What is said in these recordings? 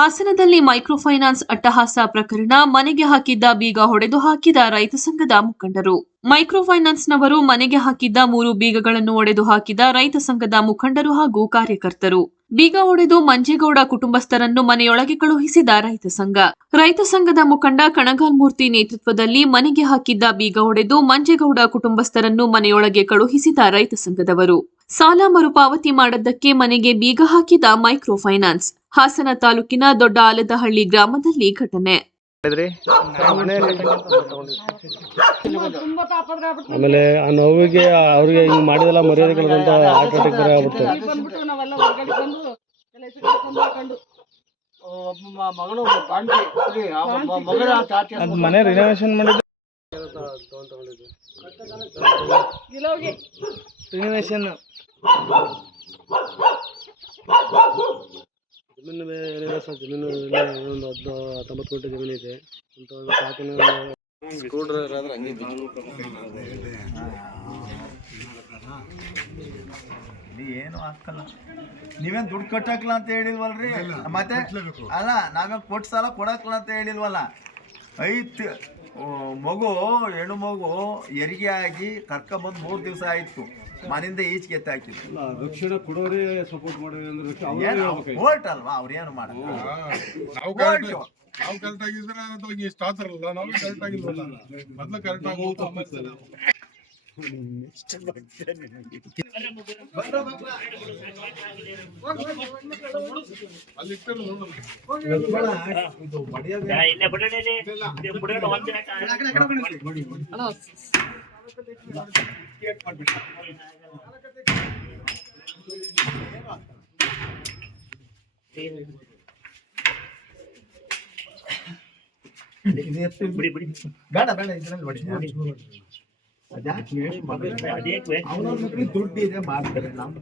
ಹಾಸನದಲ್ಲಿ ಮೈಕ್ರೋಫೈನಾನ್ಸ್ ಅಟ್ಟಹಾಸ ಪ್ರಕರಣ ಮನೆಗೆ ಹಾಕಿದ್ದ ಬೀಗ ಹೊಡೆದು ಹಾಕಿದ ರೈತ ಸಂಘದ ಮುಖಂಡರು. ಮೈಕ್ರೋ ಫೈನಾನ್ಸ್ನವರು ಮನೆಗೆ ಹಾಕಿದ್ದ ಮೂರು ಬೀಗಗಳನ್ನು ಒಡೆದು ಹಾಕಿದ ರೈತ ಸಂಘದ ಮುಖಂಡರು ಹಾಗೂ ಕಾರ್ಯಕರ್ತರು. ಬೀಗ ಒಡೆದು ಮಂಜೇಗೌಡ ಕುಟುಂಬಸ್ಥರನ್ನು ಮನೆಯೊಳಗೆ ಕಳುಹಿಸಿದ ರೈತ ಸಂಘ. ರೈತ ಸಂಘದ ಮುಖಂಡ ಕಣಗಾಲ್ ಮೂರ್ತಿ ನೇತೃತ್ವದಲ್ಲಿ ಮನೆಗೆ ಹಾಕಿದ್ದ ಬೀಗ ಒಡೆದು ಮಂಜೇಗೌಡ ಕುಟುಂಬಸ್ಥರನ್ನು ಮನೆಯೊಳಗೆ ಕಳುಹಿಸಿದ ರೈತ ಸಂಘದವರು. ಸಾಲ ಮರುಪಾವತಿ ಮಾಡದ್ದಕ್ಕೆ ಮನೆಗೆ ಬೀಗ ಹಾಕಿದ ಮೈಕ್ರೋ ಫೈನಾನ್ಸ್ ಹಾಸನ ತಾಲೂಕಿನ ದೊಡ್ಡ ಆಲದಹಳ್ಳಿ ಗ್ರಾಮದಲ್ಲಿ ಘಟನೆ. ಆಮೇಲೆ ಆ ನೋವಿಗೆ ಅವ್ರಿಗೆ ಹಿಂಗ್ ಮಾಡಿದೆಲ್ಲ ಮರ್ಯಾದೆ ಕಳೆದಂತ ಹಾರ್ಟ್ ಅಟ್ಯಾಕ್ ಬೇರೆ ಆಗ್ಬಿಡ್ತು. ಮನೆಗ್ ಬಂದ್ಬಿಟ್ಟು ನಾವೆಲ್ಲ ಹೊರಗಡೆ ಬಂದು ಎಲ್ಲ ಹೆಸರು ಕಟ್ಕೊಂಡು ಹಾಕೊಂಡು ಮಗಳು ಕಾಣ್ತಿ ಮಗಳ ತಾತಿ ಮನೆ ರಿನೋವೇಷನ್ ಮಾಡಿದ್ರೆ ರಿನೋವೇಷನ್ ಜಮೀನು ಏನಿಲ್ಲ ಸರ್ ಜಮೀನು ಒಂದು ಹತ್ತು ಹತ್ತೊಂಬತ್ತು ಗುಂಟೆ ಜಮೀನು ಇದೆ ಅಂತ ಸಾಕಿನ ಏನು ಹಾಕಲ್ಲ. ನೀವೇನ್ ದುಡ್ಡು ಕಟ್ಟಕ್ಲ ಅಂತ ಹೇಳಿಲ್ವಲ್ರಿ? ಮತ್ತೆ ಅಲ್ಲ ನಾವೇನ್ ಕೊಟ್ಟು ಸಾಲ ಕೊಡಕ್ಲ ಅಂತ ಹೇಳಿಲ್ವಲ್ಲ? ಐತ್ ಮಗು ಹೆಣ್ಣು ಮಗು ಹೆರಿಗೆ ಆಗಿ ಕರ್ಕೊಂಬಂದು ಮೂರು ದಿವಸ ಆಯಿತು. ಮನೆಯಿಂದ ಈಚೆಗೆ ಎತ್ತಾಕಿದ್ರು ದಕ್ಷಿಣ ರಕ್ಷಣೆ ಕೊಡೋರೇ ಸಪೋರ್ಟ್ ಮಾಡಿದ್ರೆ ಅಂದ್ರೆ ಏನು ಕೋರ್ಟ್ ಅಲ್ವಾ? ಅವ್ರೇನು ಮಾಡಲ್ಲ? ನಾವು ಕರೆಕ್ಟ್ ಆಗಿದ್ರೆ ಇಷ್ಟು ಆತರಲ್ಲ ನಾವು ಕರೆಕ್ಟ್ ಆಗಿಲ್ಲ ಮೊದಲು ಕರೆಕ್ಟ್ ಆಗೋದು ಇದು ಎತ್ತು ಬೇಡ ಬೇಡ ಇದ್ರಲ್ಲಿ ಹೊಡಿ. ದುಡ್ಡು ಇದೆ ಮಾಡ್ತಾರೆ. ನಾವು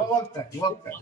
ಹೋಗ್ತಾರೆ ಹೋಗ್ತಾರೆ